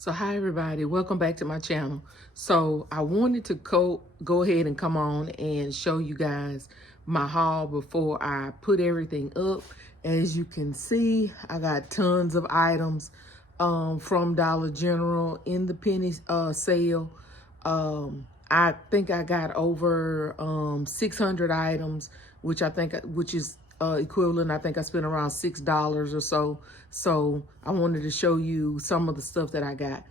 So hi everybody, welcome back to my channel. So I wanted to go ahead and come on and show you guys my haul before I put everything up. As you can see, I got tons of items from Dollar General in the penny sale. I think I got over 600 items, which is equivalent. I think I spent around $6 or so. So I wanted to show you some of the stuff that I got.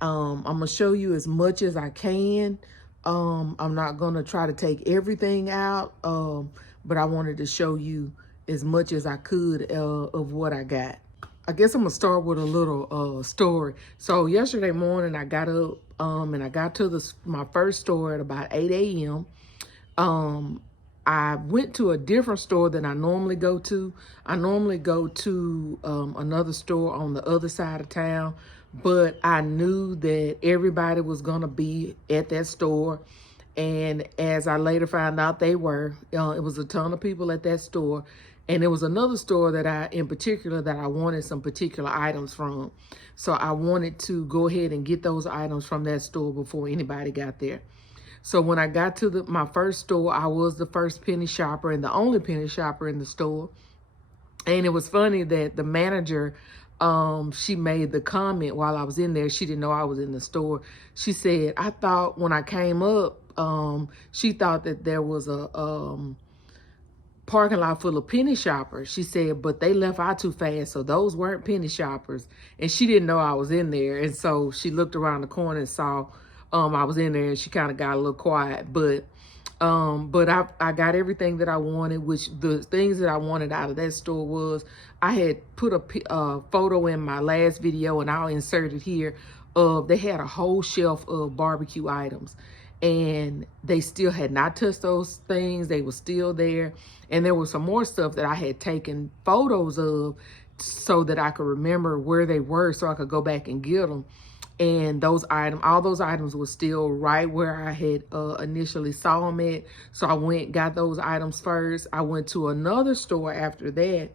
I'm gonna show you as much as I can. I'm not gonna try to take everything out, but I wanted to show you as much as I could of what I got. I guess I'm gonna start with a little story. So yesterday morning I got up and I got to my first store at about 8 a.m. I went to a different store than I normally go to. I normally go to another store on the other side of town, but I knew that everybody was gonna be at that store. And as I later found out, they were. It was a ton of people at that store. And there was another store in particular, that I wanted some particular items from. So I wanted to go ahead and get those items from that store before anybody got there. So when I got to my first store, I was the first penny shopper and the only penny shopper in the store. And it was funny that the manager, she made the comment while I was in there. She didn't know I was in the store. She said, I thought when I came up, she thought that there was a parking lot full of penny shoppers. She said, but they left out too fast, so those weren't penny shoppers. And she didn't know I was in there. And so she looked around the corner and saw I was in there, and she kind of got a little quiet. But I got everything that I wanted, which the things that I wanted out of that store was, I had put a photo in my last video, and I'll insert it here, they had a whole shelf of barbecue items. And they still had not touched those things. They were still there. And there was some more stuff that I had taken photos of so that I could remember where they were so I could go back and get them. And all those items were still right where I had initially saw them at. So I went, got those items first. I went to another store after that.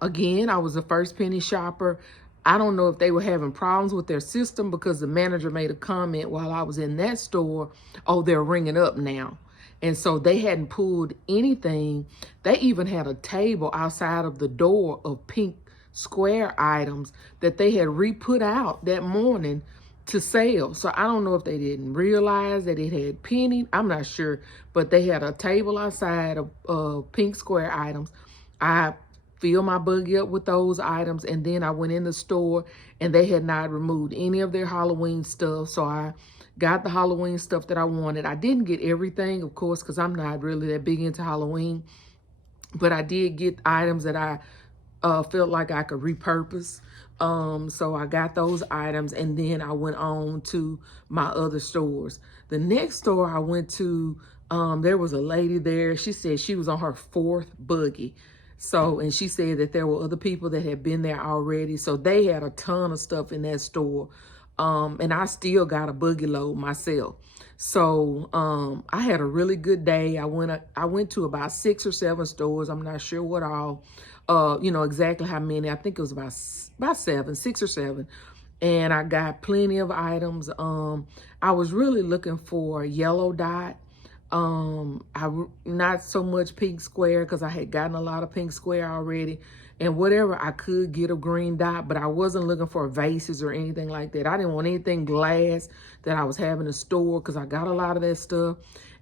Again, I was the first penny shopper. I don't know if they were having problems with their system, because the manager made a comment while I was in that store, oh, they're ringing up now. And so they hadn't pulled anything. They even had a table outside of the door of pink square items that they had re-put out that morning to sell. So I don't know if they didn't realize that it had penny. I'm not sure. But they had a table outside of pink square items. I filled my buggy up with those items, and then I went in the store, and they had not removed any of their Halloween stuff. So I got the Halloween stuff that I wanted. I didn't get everything, of course, because I'm not really that big into Halloween. But I did get items that I felt like I could repurpose. So I got those items, and then I went on to my other stores. The next store I went to, there was a lady there. She said she was on her 4th buggy. So, and she said that there were other people that had been there already. So they had a ton of stuff in that store. And I still got a buggy load myself. So I had a really good day. I went to about 6 or 7 stores. I'm not sure what all, exactly how many. I think it was about 7, 6 or 7. And I got plenty of items. I was really looking for yellow dot. Not so much pink square, because I had gotten a lot of pink square already, and whatever I could get a green dot, but I wasn't looking for vases or anything like that. I didn't want anything glass that I was having to store, because I got a lot of that stuff,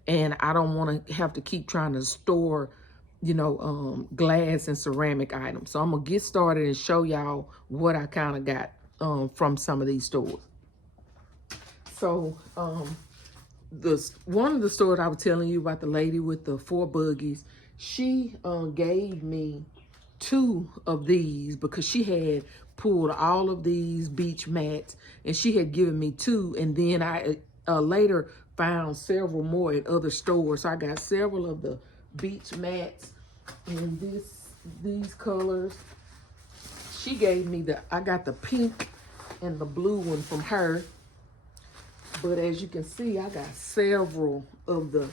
and I don't want to have to keep trying to store, glass and ceramic items. So I'm gonna get started and show y'all what I kind of got from some of these stores. So one of the stores I was telling you about, the lady with the 4 buggies, she gave me 2 of these, because she had pulled all of these beach mats, and she had given me 2, and then I later found several more at other stores. So I got several of the beach mats in these colors. She gave me I got the pink and the blue one from her. But as you can see, I got several of the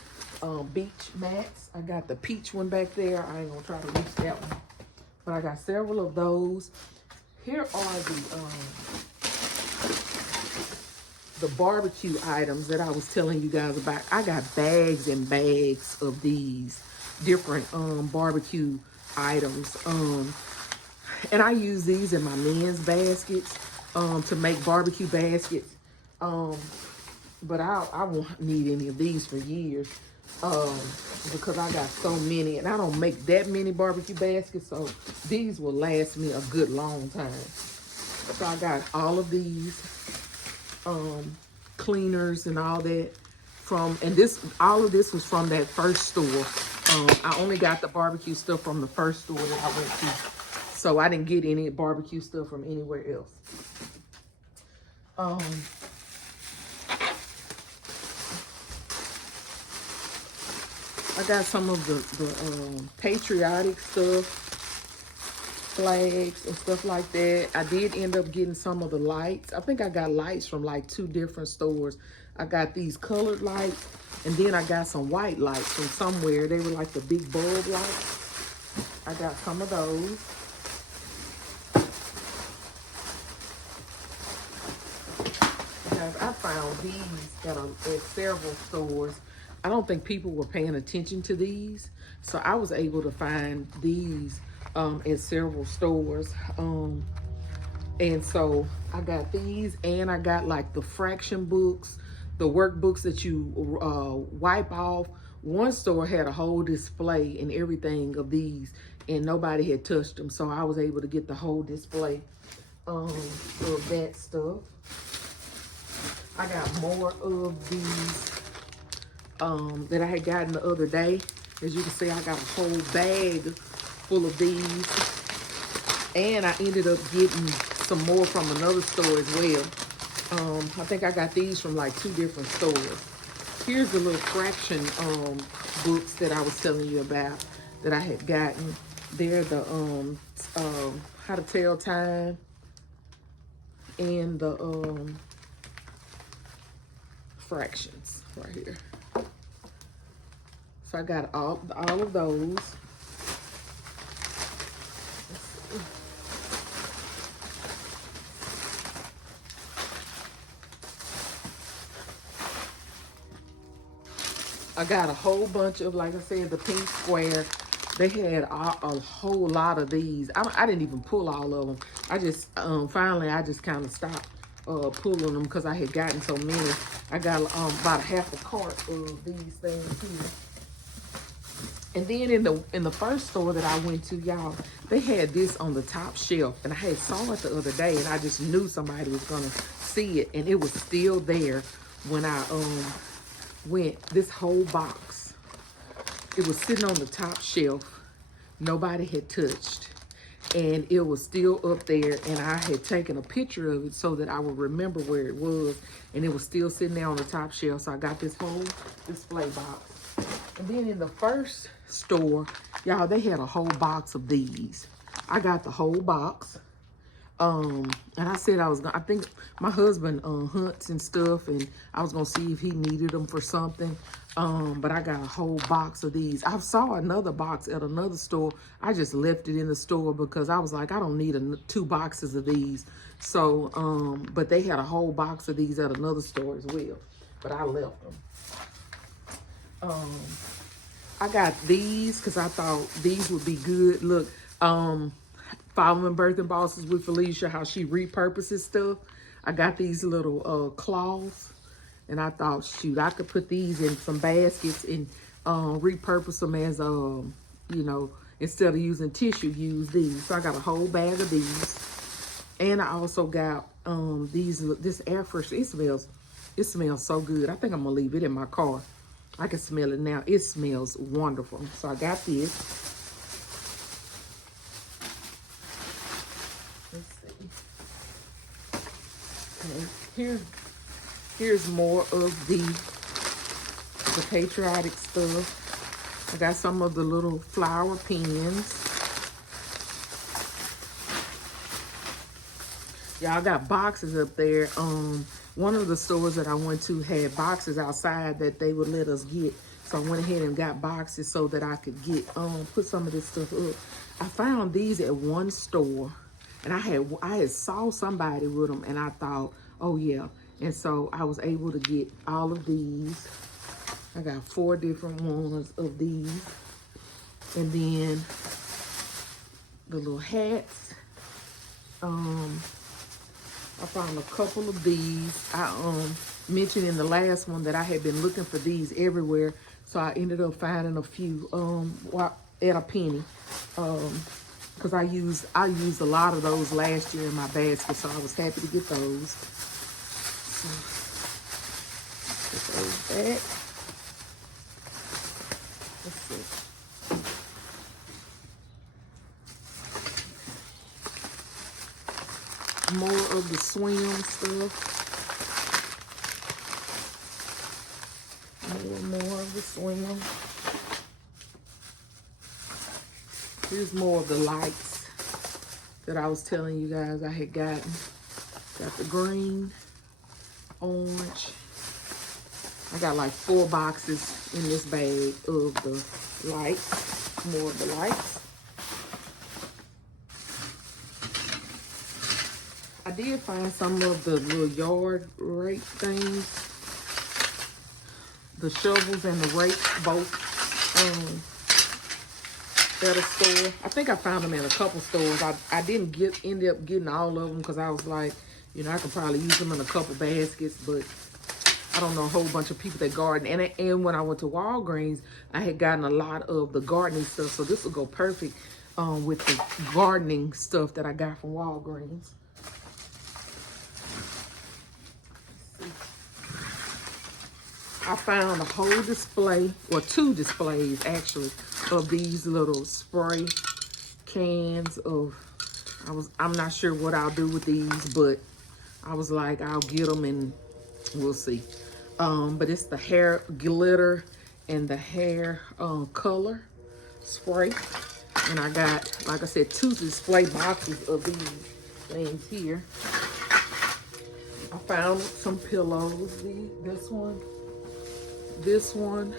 beach mats. I got the peach one back there. I ain't gonna try to reach that one. But I got several of those. Here are the barbecue items that I was telling you guys about. I got bags and bags of these different barbecue items. And I use these in my men's baskets to make barbecue baskets. But I won't need any of these for years because I got so many, and I don't make that many barbecue baskets, so these will last me a good long time. So I got all of these cleaners and all that from, and all of this was from that first store. I only got the barbecue stuff from the first store that I went to, so I didn't get any barbecue stuff from anywhere else. I got some of the patriotic stuff, flags and stuff like that. I did end up getting some of the lights. I think I got lights from like 2 different stores. I got these colored lights, and then I got some white lights from somewhere. They were like the big bulb lights. I got some of those. I found these at several stores. I don't think people were paying attention to these, so I was able to find these at several stores. And so I got these, and I got like the fraction books, the workbooks that you wipe off. One store had a whole display and everything of these, and nobody had touched them, so I was able to get the whole display of that stuff. I got more of these that I had gotten the other day. As you can see, I got a whole bag full of these. And I ended up getting some more from another store as well. I think I got these from like 2 different stores. Here's the little fraction books that I was telling you about that I had gotten. They're the How to Tell Time and the fractions right here. So I got all of those. I got a whole bunch of, like I said, the pink square. They had a whole lot of these. I didn't even pull all of them. I just, finally, I just kind of stopped pulling them because I had gotten so many. I got about a half a cart of these things here. And then in the first store that I went to, y'all, they had this on the top shelf, and I had saw it the other day, and I just knew somebody was gonna see it, and it was still there when I went. This whole box, it was sitting on the top shelf, nobody had touched, and it was still up there, and I had taken a picture of it so that I would remember where it was, and it was still sitting there on the top shelf. So I got this whole display box. And then in the first store, y'all, they had a whole box of these. I got the whole box. And I said I think my husband hunts and stuff, and I was gonna see if he needed them for something. But I got a whole box of these. I saw another box at another store. I just left it in the store because I was like, I don't need 2 boxes of these. So, but they had a whole box of these at another store as well, but I left them. I got these because I thought these would be good. Look, following Birthing Bosses with Felicia, how she repurposes stuff. I got these little claws, and I thought, shoot, I could put these in some baskets and repurpose them as, you know, instead of using tissue, use these. So I got a whole bag of these. And I also got this air freshener. It smells so good. I think I'm gonna leave it in my car. I can smell it now. It smells wonderful. So I got this. Let's see. Okay. Here's more of the patriotic stuff. I got some of the little flower pins. Y'all got boxes up there. One of the stores that I went to had boxes outside that they would let us get. So I went ahead and got boxes so that I could get put some of this stuff up. I found these at one store, And I had saw somebody with them, and I thought, oh yeah. And so I was able to get all of these. I got 4 different ones of these. And then the little hats. I found a couple of these. I mentioned in the last one that I had been looking for these everywhere. So I ended up finding a few at a penny. Because I used a lot of those last year in my basket, so I was happy to get those. So, put those back. Let's see. More of the swim stuff. More of the swim. Here's more of the lights that I was telling you guys I had gotten. Got the green, orange. I got like 4 boxes in this bag of the lights. More of the lights. I did find some of the little yard rake things. The shovels and the rakes both at a store. I think I found them in a couple stores. I didn't end up getting all of them because I was like, you know, I could probably use them in a couple baskets, but I don't know a whole bunch of people that garden. And when I went to Walgreens, I had gotten a lot of the gardening stuff, so this will go perfect with the gardening stuff that I got from Walgreens. I found a whole display, or 2 displays actually, of these little spray cans of, I'm not sure what I'll do with these, but I was like, I'll get them and we'll see. But it's the hair glitter and the hair color spray. And I got, like I said, 2 display boxes of these things here. I found some pillows, this one,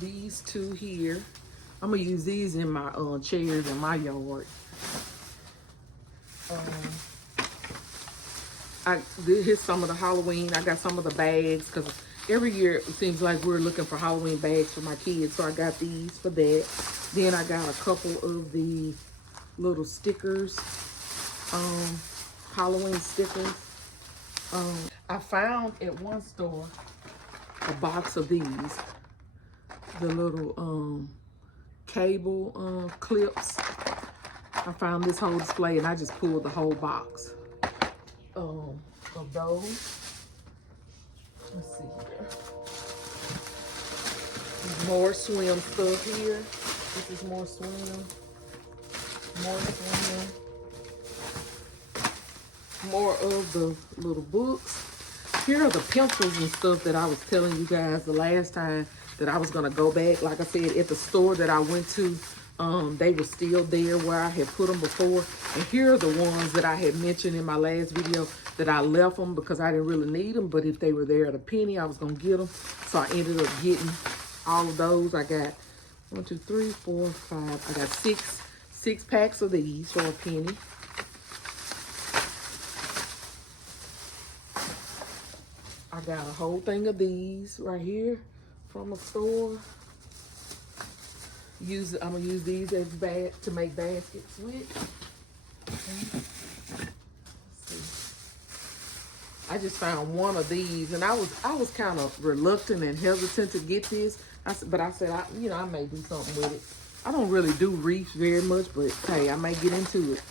these 2 here. I'm gonna use these in my chairs in my yard. Here's some of the Halloween. I got some of the bags because every year it seems like we're looking for Halloween bags for my kids. So I got these for that. Then I got a couple of the little stickers, Halloween stickers. I found at one store a box of these, the little cable clips. I found this whole display and I just pulled the whole box of those. Let's see here. There's more swim stuff here. This is more swim. More swim. More of the little books. Here are the pencils and stuff that I was telling you guys the last time that I was gonna go back. Like I said, at the store that I went to, they were still there where I had put them before. And here are the ones that I had mentioned in my last video that I left them because I didn't really need them. But if they were there at a penny, I was gonna get them. So I ended up getting all of those. I got 1, 2, 3, 4, 5. I got six packs of these for a penny. I got a whole thing of these right here from a store. I'm gonna use these as to make baskets with. Okay. Let's see. I just found one of these, and I was kind of reluctant and hesitant to get this. But I said, I may do something with it. I don't really do reefs very much, but hey, I may get into it.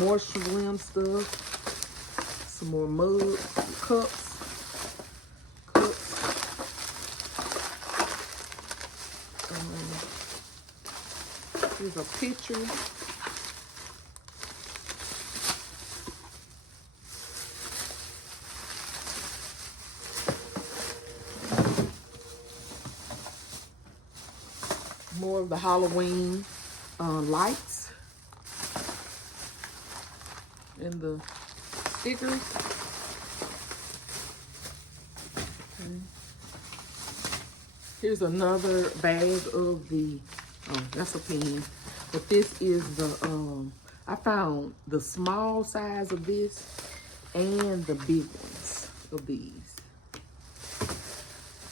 More swim stuff, some more mug cups. Here's a picture. More of the Halloween lights and the stickers. Okay. Here's another bag of the, oh, that's a pen. But this is the, I found the small size of this and the big ones of these.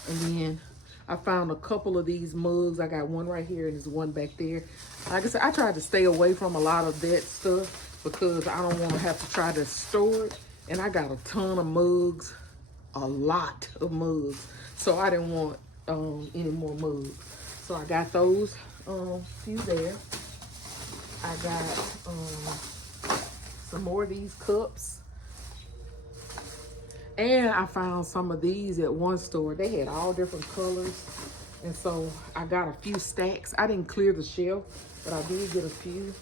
And then I found a couple of these mugs. I got one right here and there's one back there. Like I said, I tried to stay away from a lot of that stuff because I don't want to have to try to store it. And I got a ton of mugs, a lot of mugs. So I didn't want any more mugs. So I got those few there. I got some more of these cups. And I found some of these at one store. They had all different colors. And so I got a few stacks. I didn't clear the shelf, but I did get a few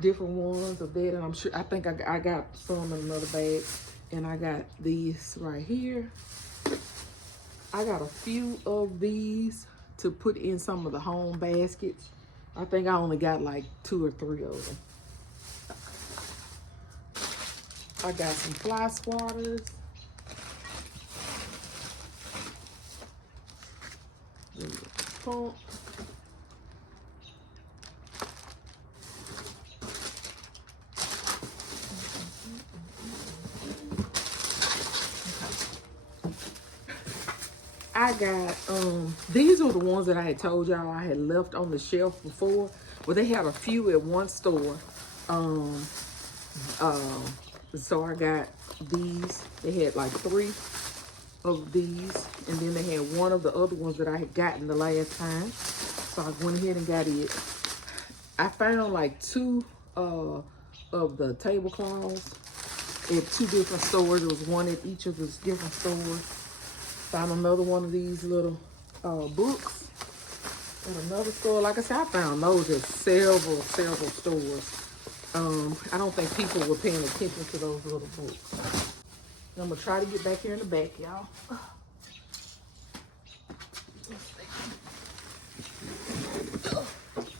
different ones of that. And I think I got some in another bag. And I got these right here. I got a few of these to put in some of the home baskets. I think I only got like 2 or 3 of them. I got some fly swatters. Pump. I got, these were the ones that I had told y'all I had left on the shelf before. Well, they had a few at one store. So I got these. They had like 3 of these. And then they had one of the other ones that I had gotten the last time. So I went ahead and got it. I found like 2 of the tablecloths at 2 different stores. There was one at each of the different stores. Found another one of these little books at another store. Like I said, I found those at several stores. I don't think people were paying attention to those little books. I'm gonna try to get back here in the back, y'all.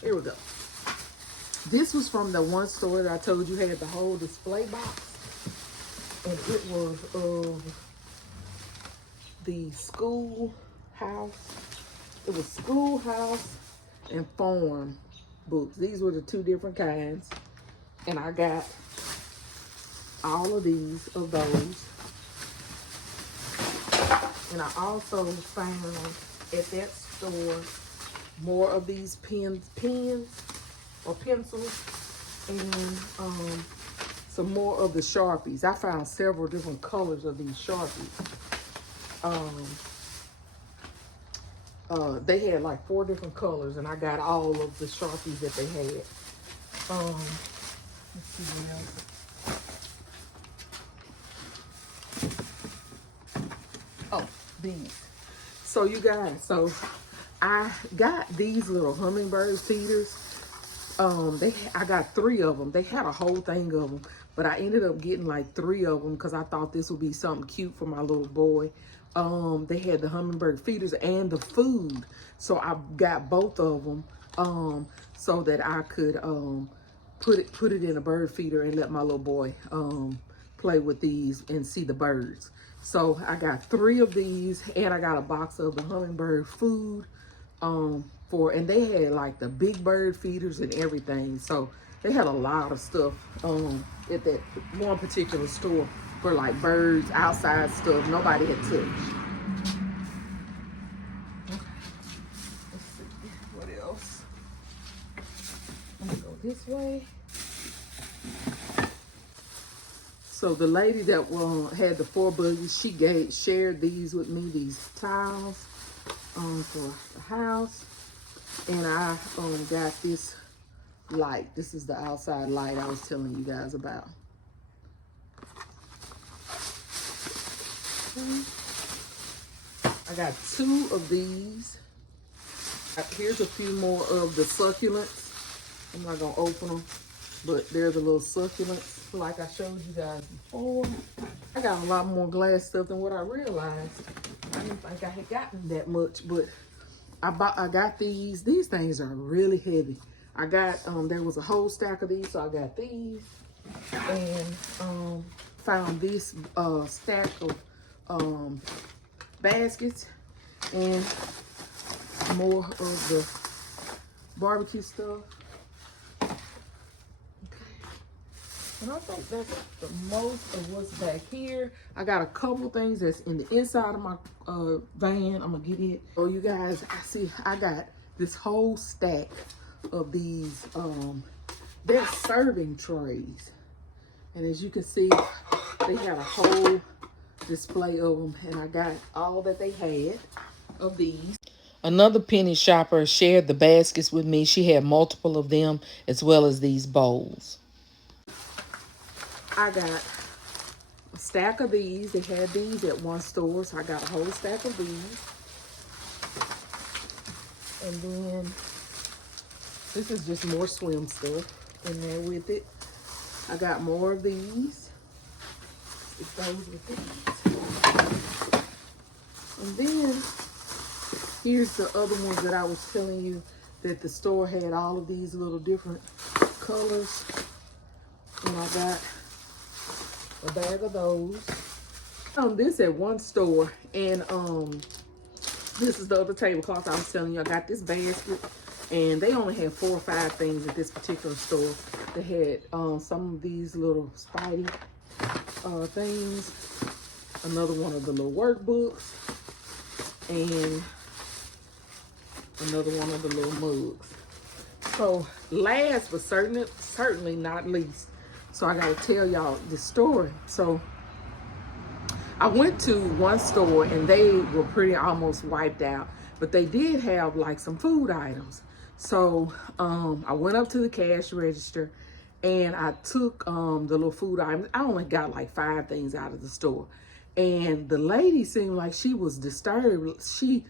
Here we go. This was from the one store that I told you had the whole display box. And it was of the schoolhouse. It was schoolhouse and farm books. These were the 2 different kinds. And I got all of these of those. And I also found at that store more of these pens or pencils, and some more of the Sharpies. I found several different colors of these Sharpies. They had like 4 different colors, and I got all of the Sharpies that they had. Let's see what else. Oh, these. So you guys, I got these little hummingbird feeders. I got 3 of them. They had a whole thing of them, but I ended up getting like 3 of them because I thought this would be something cute for my little boy. They had the hummingbird feeders and the food, so I got both of them so that I could put it in a bird feeder and let my little boy play with these and see the birds. So I got 3 of these, and I got a box of the hummingbird food and they had like the big bird feeders and everything. So they had a lot of stuff at that one particular store for like birds, outside stuff nobody had touched. Okay. Let's see what else. I'm gonna go this way. So the lady that had the 4 buggies, she shared these with me, these tiles for the house. And I got this light. This is the outside light I was telling you guys about. I got 2 of these. Here's a few more of the succulents. I'm not gonna open them, but they're the little succulents like I showed you guys before. I got a lot more glass stuff than what I realized. I didn't think I had gotten that much, but I got these. These things are really heavy. I got, there was a whole stack of these, so I got these. And found this stack of baskets and more of the barbecue stuff. And I think that's the most of what's back here. I got a couple things that's in the inside of my van. I'm gonna get it. Oh, you guys, I got this whole stack of these, they're serving trays. And as you can see, they had a whole display of them. And I got all that they had of these. Another penny shopper shared the baskets with me. She had multiple of them as well as these bowls. I got a stack of these. They had these at one store, so I got a whole stack of these. And then this is just more swim stuff in there with it. I got more of these. It goes with these. And then here's the other ones that I was telling you that the store had all of these little different colors. And I got a bag of those. Found this at one store, and this is the other tablecloth I was telling you. I got this basket, and they only had 4 or 5 things at this particular store. They had some of these little Spidey things, another one of the little workbooks, and another one of the little mugs. So last but certainly not least, so I gotta tell y'all this story. So I went to one store and they were pretty almost wiped out, but they did have like some food items. So I went up to the cash register and I took the little food items. I only got like 5 things out of the store. And the lady seemed like she was disturbed. She,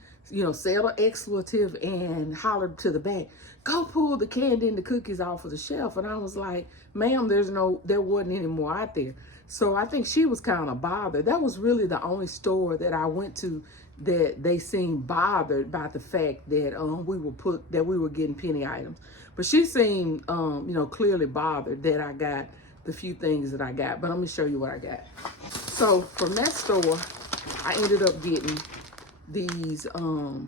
said an expletive and hollered to the back, "Go pull the candy and the cookies off of the shelf." And I was like, "Ma'am, there wasn't any more out there." So I think she was kind of bothered. That was really the only store that I went to that they seemed bothered by the fact that we were getting penny items. But she seemed, clearly bothered that I got the few things that I got. But let me show you what I got. So from that store, I ended up getting these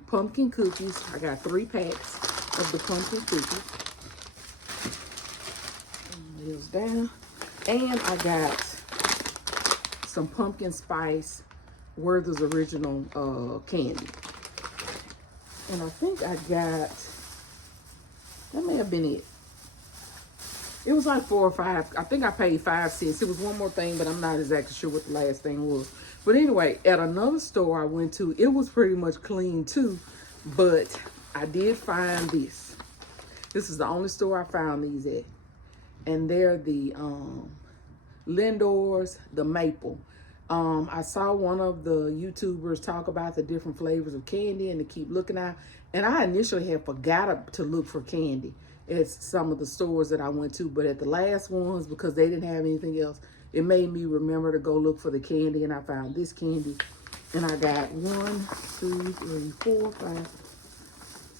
pumpkin cookies. I got 3 packs of the pumpkin cookies. These down. And I got some pumpkin spice Werther's Original candy. And I think I got, that may have been it. It was like 4 or 5. I think I paid 5 cents. It was one more thing, but I'm not exactly sure what the last thing was. But anyway, at another store I went to, it was pretty much clean too, but I did find this. This is the only store I found these at. And they're the Lindor's, the maple. I saw one of the YouTubers talk about the different flavors of candy and to keep looking out. And I initially had forgot to look for candy at some of the stores that I went to, but at the last ones, because they didn't have anything else, it made me remember to go look for the candy, and I found this candy. And I got 1, 2, 3, 4, 5.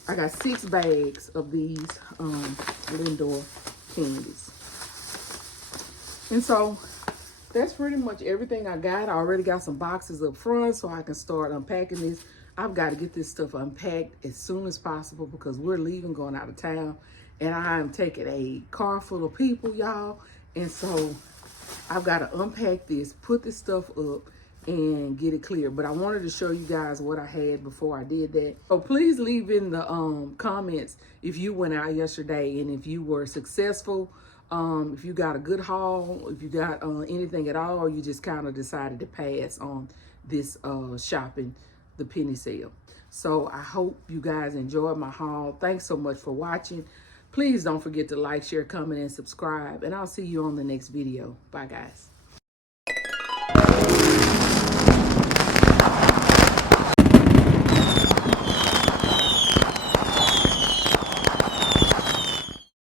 I got 6 bags of these Lindor candies. And so that's pretty much everything I got. I already got some boxes up front so I can start unpacking this. I've got to get this stuff unpacked as soon as possible because we're leaving, going out of town. And I am taking a car full of people, y'all. And so I've got to unpack this, put this stuff up, and get it clear. But I wanted to show you guys what I had before I did that. So please leave in the comments if you went out yesterday and if you were successful, if you got a good haul, if you got anything at all, or you just kind of decided to pass on this shopping, the penny sale. So I hope you guys enjoyed my haul. Thanks so much for watching. Please don't forget to like, share, comment, and subscribe. And I'll see you on the next video. Bye, guys.